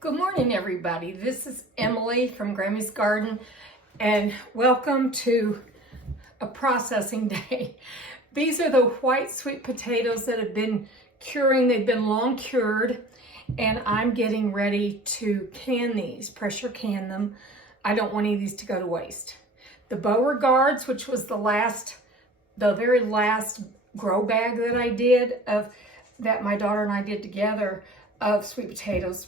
Good morning, everybody. This is Emily from Grammy's Garden, and welcome to a processing day. These are the white sweet potatoes that have been curing. They've been long cured, and I'm getting ready to can these, pressure can them. I don't want any of these to go to waste. The Beauregards, which was the very last grow bag that I did that my daughter and I did together of sweet potatoes.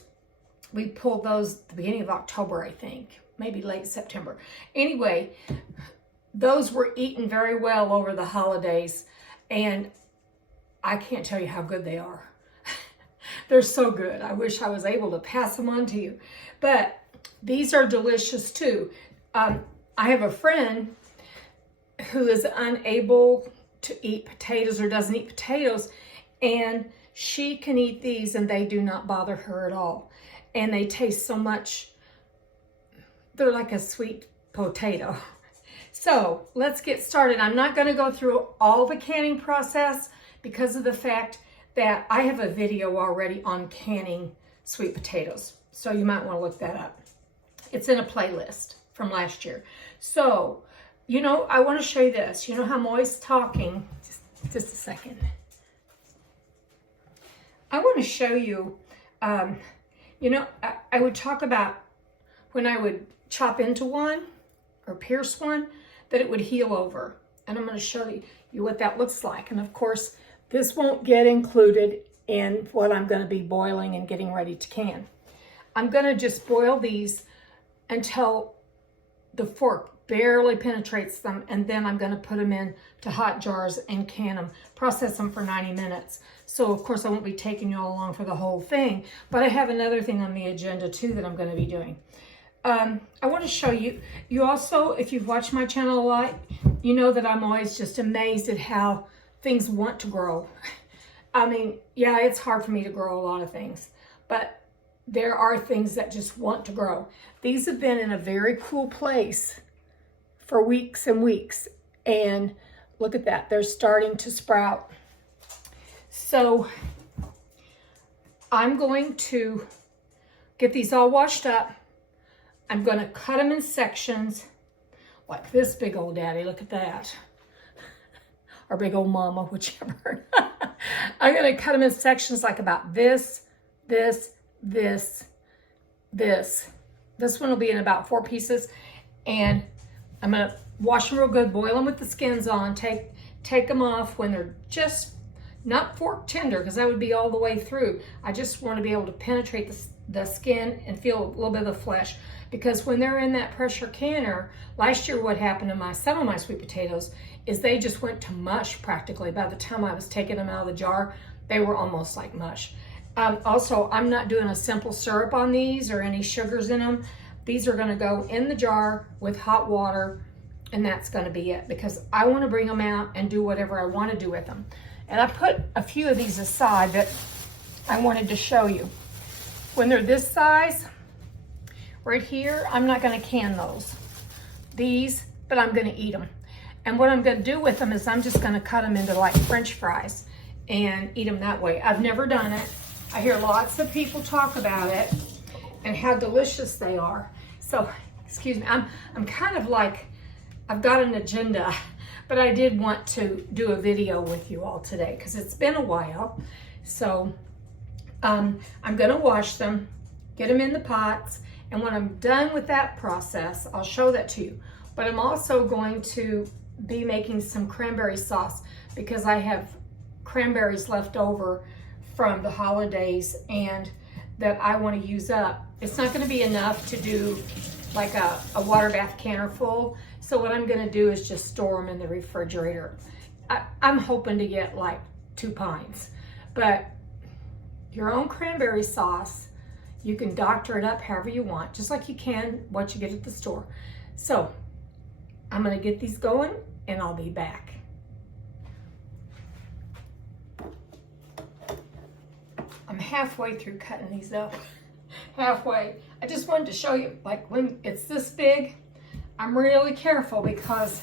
We pulled those at the beginning of October, I think, maybe late September. Anyway, those were eaten very well over the holidays, and I can't tell you how good they are. They're so good. I wish I was able to pass them on to you. But these are delicious too. I have a friend who is unable to eat potatoes or doesn't eat potatoes, and she can eat these and they do not bother her at all. And they taste so much, they're like a sweet potato. So let's get started. I'm not gonna go through all the canning process because of the fact that I have a video already on canning sweet potatoes. So you might wanna look that up. It's in a playlist from last year. So, I wanna show you this. You know how I'm always talking, just a second. I wanna show you, I would talk about when I would chop into one or pierce one, that it would heal over. And I'm going to show you what that looks like. And of course, this won't get included in what I'm going to be boiling and getting ready to can. I'm going to just boil these until the fork barely penetrates them, and then I'm going to put them in to hot jars and can them, process them for 90 minutes. So of course I won't be taking you all along for the whole thing, but I have another thing on the agenda too that I'm going to be doing. I want to show you also, if you've watched my channel a lot, you know that I'm always just amazed at how things want to grow. I mean, yeah, it's hard for me to grow a lot of things, but there are things that just want to grow. These have been in a very cool place for weeks and weeks, and look at that, they're starting to sprout. So I'm going to get these all washed up. I'm going to cut them in sections like this big old daddy, look at that, or big old mama, whichever. I'm going to cut them in sections like about this. This one will be in about 4 pieces, and I'm going to wash them real good, boil them with the skins on, take them off when they're just not fork tender, because that would be all the way through. I just want to be able to penetrate the skin and feel a little bit of the flesh, because when they're in that pressure canner, last year what happened to some of my sweet potatoes is they just went to mush practically. By the time I was taking them out of the jar, they were almost like mush. Also, I'm not doing a simple syrup on these or any sugars in them. These are going to go in the jar with hot water, and that's going to be it, because I want to bring them out and do whatever I want to do with them. And I put a few of these aside that I wanted to show you. When they're this size, right here, I'm not going to can these, but I'm going to eat them. And what I'm going to do with them is I'm just going to cut them into like French fries and eat them that way. I've never done it. I hear lots of people talk about it and how delicious they are. So, excuse me, I'm kind of like, I've got an agenda, but I did want to do a video with you all today because it's been a while. So I'm gonna wash them, get them in the pots, and when I'm done with that process, I'll show that to you. But I'm also going to be making some cranberry sauce because I have cranberries left over from the holidays and that I want to use up. It's not going to be enough to do like a water bath canner full. So what I'm going to do is just store them in the refrigerator. I'm hoping to get like 2 pints, but your own cranberry sauce, you can doctor it up however you want, just like you can what you get at the store. So I'm going to get these going and I'll be back. I'm halfway through cutting these up. Halfway. I just wanted to show you, like when it's this big, I'm really careful because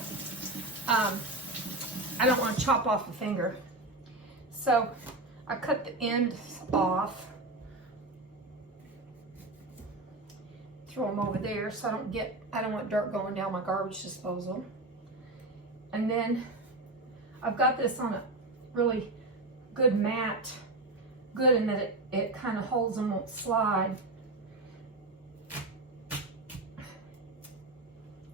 I don't want to chop off a finger. So I cut the end off throw them over there so I don't want dirt going down my garbage disposal. And then I've got this on a really good mat, good in that it kind of holds and won't slide.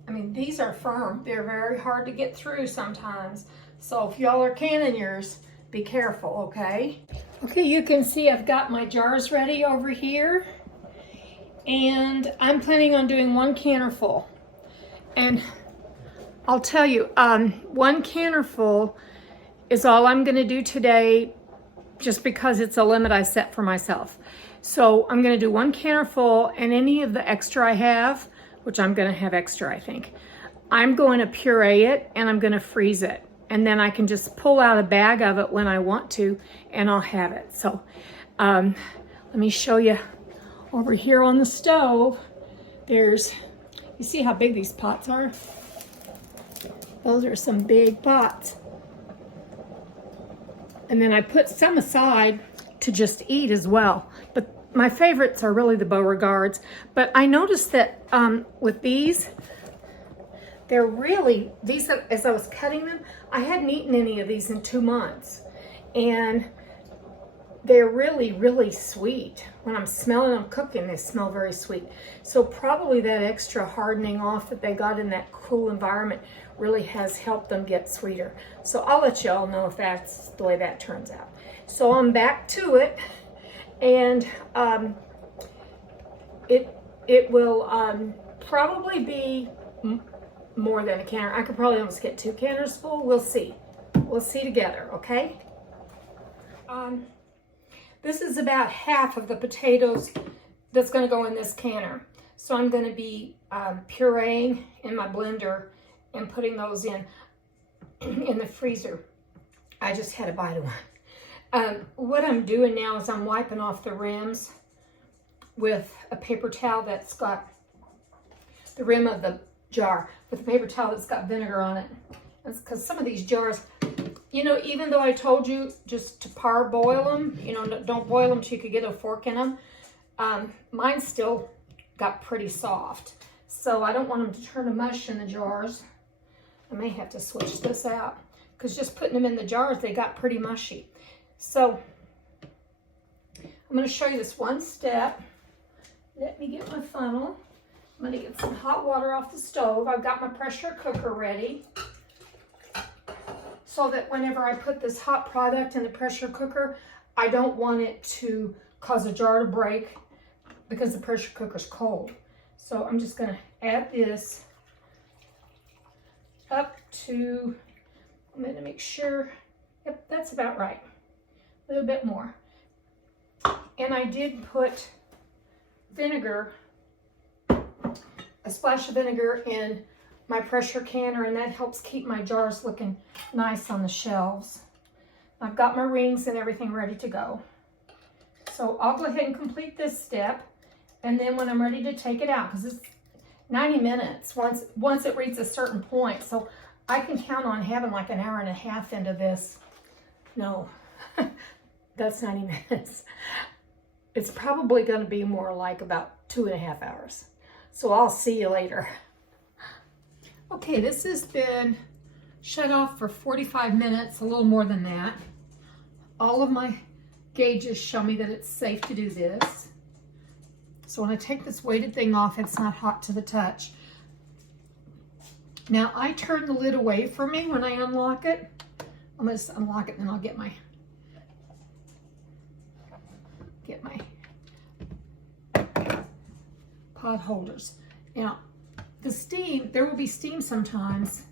I mean, these are firm. They're very hard to get through sometimes. So if y'all are canning yours, be careful, okay? Okay, you can see I've got my jars ready over here. And I'm planning on doing 1 canner full. And I'll tell you, 1 canner full is all I'm gonna do today, just because it's a limit I set for myself. So I'm gonna do 1 canner full, and any of the extra I have, which I'm gonna have extra, I think, I'm going to puree it and I'm gonna freeze it. And then I can just pull out a bag of it when I want to, and I'll have it. So let me show you over here on the stove. You see how big these pots are? Those are some big pots. And then I put some aside to just eat as well. But my favorites are really the Beauregards. But I noticed that with these, as I was cutting them, I hadn't eaten any of these in 2 months. And they're really, really sweet. When I'm smelling them cooking, they smell very sweet. So probably that extra hardening off that they got in that cool environment really has helped them get sweeter. So I'll let y'all know if that's the way that turns out. So I'm back to it, and it will probably be more than a canner. I could probably almost get 2 canners full. We'll see. We'll see together, okay? This is about half of the potatoes that's going to go in this canner. So I'm going to be pureeing in my blender and putting those in the freezer. I just had a bite of one. What I'm doing now is I'm wiping off the rims with a paper towel that's got the rim of the jar, with a paper towel that's got vinegar on it. That's because some of these jars, you know, even though I told you just to parboil them, you know, don't boil them so you could get a fork in them, mine still got pretty soft. So I don't want them to turn to mush in the jars. I may have to switch this out, because just putting them in the jars, they got pretty mushy. So I'm going to show you this one step. Let me get my funnel. I'm going to get some hot water off the stove. I've got my pressure cooker ready, so that whenever I put this hot product in the pressure cooker, I don't want it to cause a jar to break because the pressure cooker's cold. So I'm just going to add this up to, I'm going to make sure, yep, that's about right. A little bit more. And I did put vinegar, a splash of vinegar in my pressure canner, and that helps keep my jars looking nice on the shelves. I've got my rings and everything ready to go. So I'll go ahead and complete this step, and then when I'm ready to take it out, because it's 90 minutes once it reaches a certain point, so I can count on having like an hour and a half into this. No, that's 90 minutes. It's probably going to be more like about 2.5 hours. So I'll see you later. Okay, this has been shut off for 45 minutes, a little more than that. All of my gauges show me that it's safe to do this. So when I take this weighted thing off, it's not hot to the touch. Now I turn the lid away from me when I unlock it. I'm going to unlock it and then I'll get my pot holders. Now the steam, there will be steam sometimes.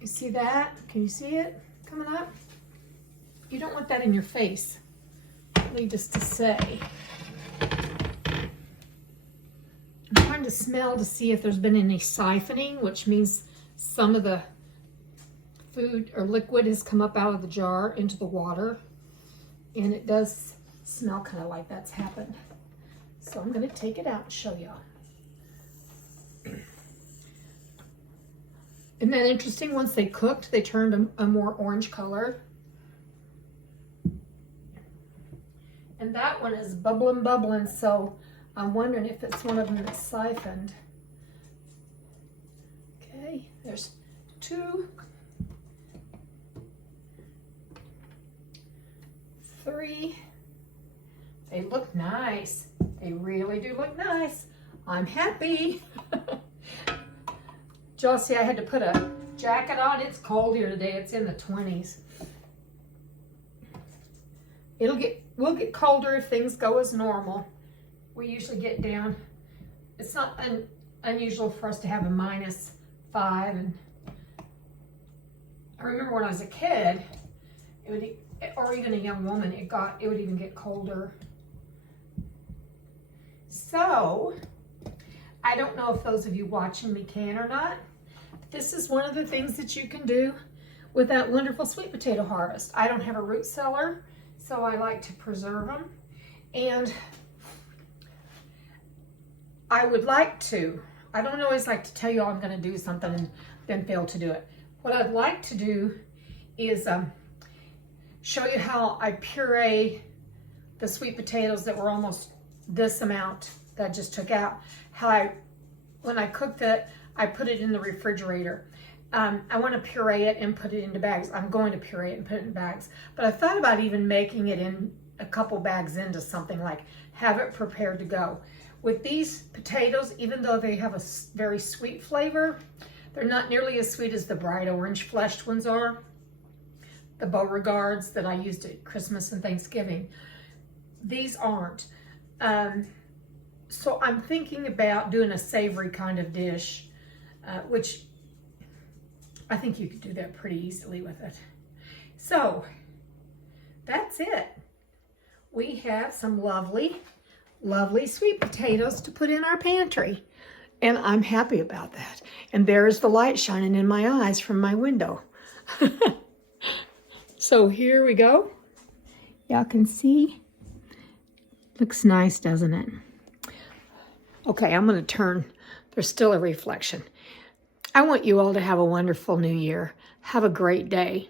You see that? Can you see it coming up? You don't want that in your face, needless to say. I'm trying to smell to see if there's been any siphoning, which means some of the food or liquid has come up out of the jar into the water. And it does smell kind of like that's happened. So I'm going to take it out and show y'all. Isn't that interesting? Once they cooked, they turned a more orange color. And that one is bubbling, so I'm wondering if it's one of them that's siphoned. Okay, there's 2, 3. They look nice. They really do look nice. I'm happy. Josie, I had to put a jacket on. It's cold here today. It's in the 20s. We'll get colder if things go as normal. We usually get down. It's not unusual for us to have a -5. And I remember when I was a kid, or even a young woman, it would even get colder. So, I don't know if those of you watching me can or not. This is one of the things that you can do with that wonderful sweet potato harvest. I don't have a root cellar, so I like to preserve them. And I would like to, I don't always like to tell you I'm going to do something and then fail to do it. What I'd like to do is show you how I puree the sweet potatoes that were almost this amount that I just took out. When I cooked it, I put it in the refrigerator. I want to puree it and put it into bags. I'm going to puree it and put it in bags. But I thought about even making it in a couple bags into something, like have it prepared to go. With these potatoes, even though they have a very sweet flavor, they're not nearly as sweet as the bright orange fleshed ones are. The Beauregards that I used at Christmas and Thanksgiving. These aren't. So I'm thinking about doing a savory kind of dish, which I think you could do that pretty easily with it. So that's it. We have some lovely, lovely sweet potatoes to put in our pantry. And I'm happy about that. And there's the light shining in my eyes from my window. So here we go. Y'all can see. Looks nice, doesn't it? Okay, I'm going to turn. There's still a reflection. I want you all to have a wonderful new year. Have a great day.